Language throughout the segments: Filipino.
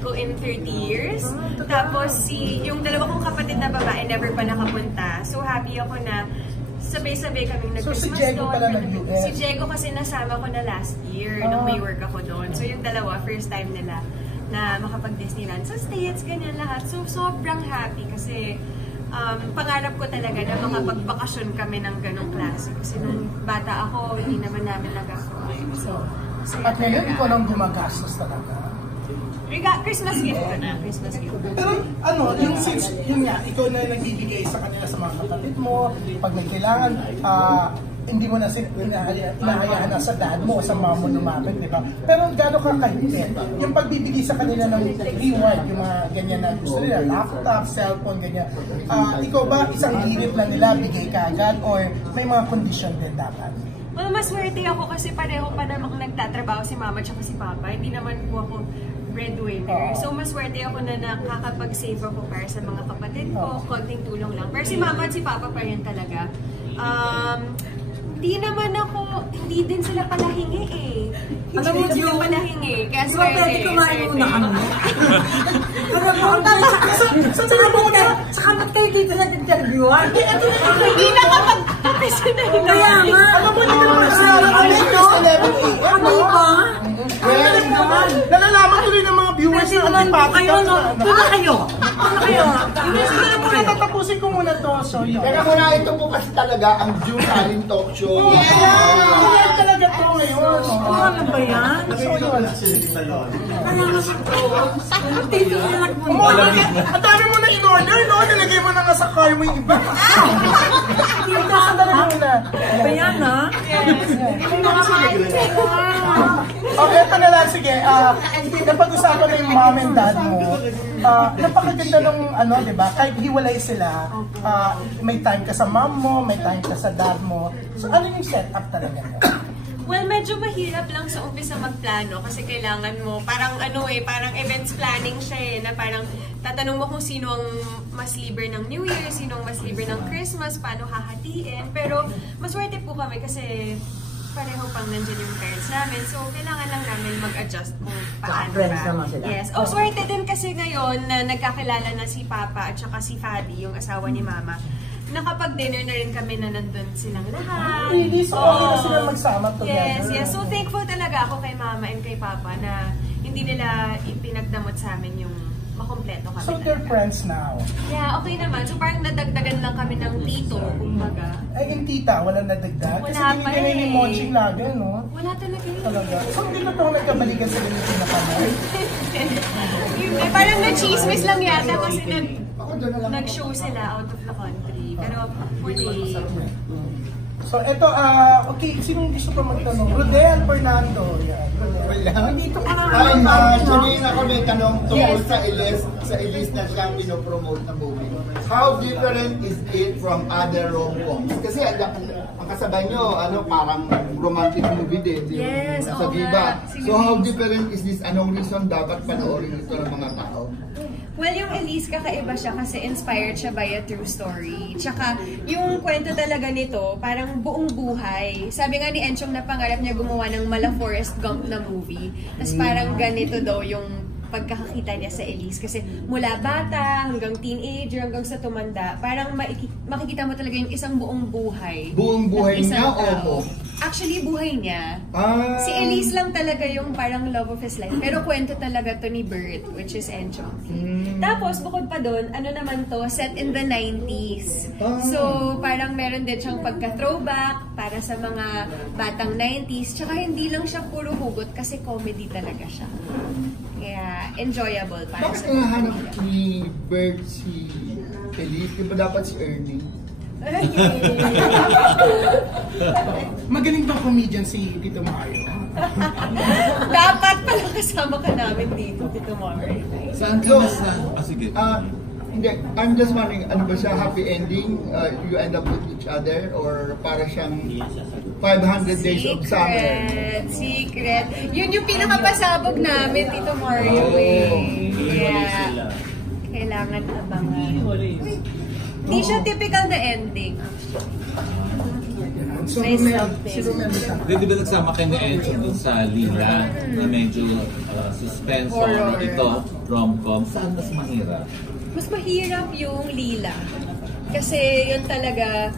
ko in 30 years. Tapos yung dalawa kong kapatid na babae never pa nakapunta. So happy ako na sabay-sabay kaming nag-Christmas si Diego pala nag-US? Si Diego kasi nasama ko na last year nung may work ako doon. So yung dalawa, first time nila na makapag-Disneyland sa States, ganyan lahat. So sobrang happy kasi pangarap ko talaga na makapagbakasyon kami ng ganong klase. Kasi nung bata ako, hindi naman namin nagagawa. So, at ngayon, ikaw lang gumagastos talaga. Christmas gift ko na. Christmas gift. Pero ano, yung since, yun nga, ikaw na nagbibigay sa kanila sa mga kapatid mo, pag may kailangan, hindi mo na inahayaan na sa dad mo o sa mom mo lumapit, di ba? Pero gano'n ka kahigpit, yung pagbibigay sa kanila ng reward, yung mga ganyan na gusto nila, laptop, cellphone, ganyan. Ikaw ba, isang hirit lang nila, bigay ka agad, or may mga condition din dapat? Well, maswerte ako kasi pareho pa namang nagtatrabaho si mama at si papa. Hindi naman po ako breadwinner. So, maswerte ako na nakakapag-save ako para sa mga kapatid ko, konting tulong lang. Pero si mama at si papa pa rin talaga. Hindi din sila palahingi eh. Alam mo, sila palahingi. Kaya di ba pwede kumain muna kami? Alam mo, saka ba't kayo dito nag-interviewan? Hindi nakapag-tapos na rin. Kaya nga. Alam mo, hindi naman sa kami, no? Ano ba? Nalalaman tuloy ng mga viewers na antipati ka. Puna kayo. Sige muna, tatapusin ko muna to. So, yun. Teka muna, ito po kasi talaga ang June Allen Talk Show. Yan talaga to ngayon. Ano ba yan? So, yun. Ang dami mo na in-order, no? Nilagay mo na nga sa car mo yung iba. Sandali muna. Ano ba yan, ha? Okay, ito na lang. Sige, napag-usapan na yung mom and dad mo. Napakaganda ng, di ba? Kahit hiwalay sila, may time ka sa mom mo, may time ka sa dad mo. So, ano yung setup talaga? Well, medyo mahirap lang sa umpisa magplano kasi kailangan mo, parang parang events planning siya eh, na parang tatanong mo kung sino ang mas libre ng New Year, sino ang mas libre ng Christmas, paano hahatiin. Pero maswerte po kami kasi pareho pang nandiyan yung parents namin. So, kailangan lang namin mag-adjust kung paano ba. Yes. Oh, swerte din kasi ngayon na nagkakilala na si Papa at saka si Fabi, yung asawa ni Mama. Nakapag-dinner na rin kami na nandun silang lahat. Really? So, okay na sila magsama together? Yes. So, thankful talaga ako kay Mama and kay Papa na hindi nila ipinagdamot sa amin yung makompleto kami. So, they're friends now? Yeah, okay naman. So, parang nadagdagan lang kami ng tito, kumbaga. Ay, yung tita, walang nadagdag? Wala kasi pa binigyan ni Monching lagi, no? Wala talaga yun. Talaga. So, hindi na ito nagkabalikan sila yung pinakamay? Parang na-chismis lang yata kasi nag-show sila out of the country. Pero for the... So, ito, okay, sinong gusto pa magtanong? Rodel Fernando. Yan, Rodel. Dito ka Ay, naman. sabihin ako may tanong tungkol sa Elise na siyang pinopromote na movie. How different is it from other rom-coms? Kasi ang kasabay nyo, parang romantic movie din. Yes, sa Viva. So how different is this? Anong reason dapat panoorin ito ng mga tao? Well, yung Elise, kakaiba siya kasi inspired siya by a true story. Tsaka, yung kwento talaga nito, parang buong buhay. Sabi nga ni Enchong na pangarap niya gumawa ng mala Forrest Gump na movie. Tapos parang ganito daw yung pagkakakita niya sa Elise. Kasi mula bata, hanggang teenager, hanggang sa tumanda, parang makikita mo talaga yung isang buong buhay. Buong buhay niya o? Actually, buhay niya. Si Elise lang talaga yung parang love of his life. Pero kwento talaga to ni Bert, which is Enchong. Tapos, bukod pa doon, ano naman to, set in the 90s. So, parang meron din siyang pagka-throwback para sa mga batang 90s. Tsaka hindi lang siya puro hugot kasi comedy talaga siya. Kaya, enjoyable para Bakit sa hinahanap ni Bert si Elise? Di ba dapat si Ernie? Magaling bang comedian si Tito Mario? Dapat pala kasama ka namin dito, Tito Mario. Saan ka mas na? Sige. Hindi, I'm just wondering, ano ba siya, happy ending? You end up with each other? Or para siyang 500 days of summer? Secret. Yun yung pinakapasabog namin, Tito Mario eh. Yeah. Kailangan abangan. Hindi siya typical na ending. So, May Romel, something. si Romel Santana. Di ba nagsama kayo ni Enzo dun sa Lila na medyo suspense Horror. ito, rom-com. Saan mas mahirap? Mas mahirap yung Lila. Kasi yun talaga,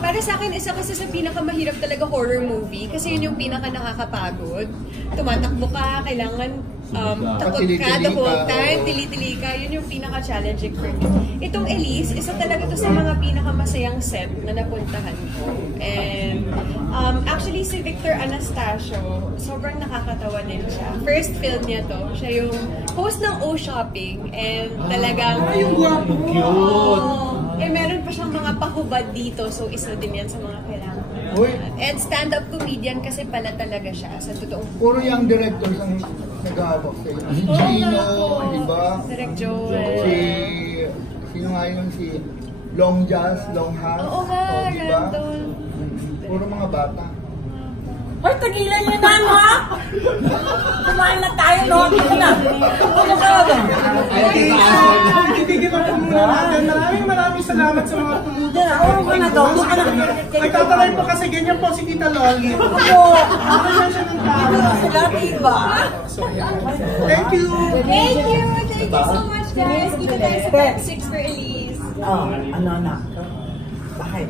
para sa akin, isa kasi sa pinakamahirap talaga horror movie. Kasi yun yung pinaka nakakapagod. Tumatakbo ka, kailangan takot ka the whole time, tili-tili ka. Yun yung pinaka-challenging for me. Itong Elise, isa talaga to sa mga pinakamasayang set na napuntahan ko. And actually, si Victor Anastasio, sobrang nakakatawa din siya. First film niya to. Siya yung host ng O Shopping. And talagang... Yung guwapo. Eh, meron pa siyang mga pahubad dito, so isa din yan sa mga kailangan. Uy. And stand-up comedian kasi pala talaga siya, sa totoong Puro yung directors ang nag-hawak sa'yo. Si Gino, di ba? Direct Joel. Sino nga yun? Si Long Jazz, Long Has. Oo nga, di ba? Randall. Puro mga bata. Hoy, tagilan niyo na, ha? Kumain na tayo, no? Sige na. Ano ka ba? Titigilan po muna natin. Maraming salamat sa mga tumutok. Diyan, oo ka na to. Doon ka na. Nagtatalay po kasi ganyan po si Tita Loli. Oo. Ako na siya ng tao. Sila, diba? So, yeah. Thank you! Thank you! Thank you so much, guys! Dito tayo sa top 6 for Elise. Oh, ano na? Bakit?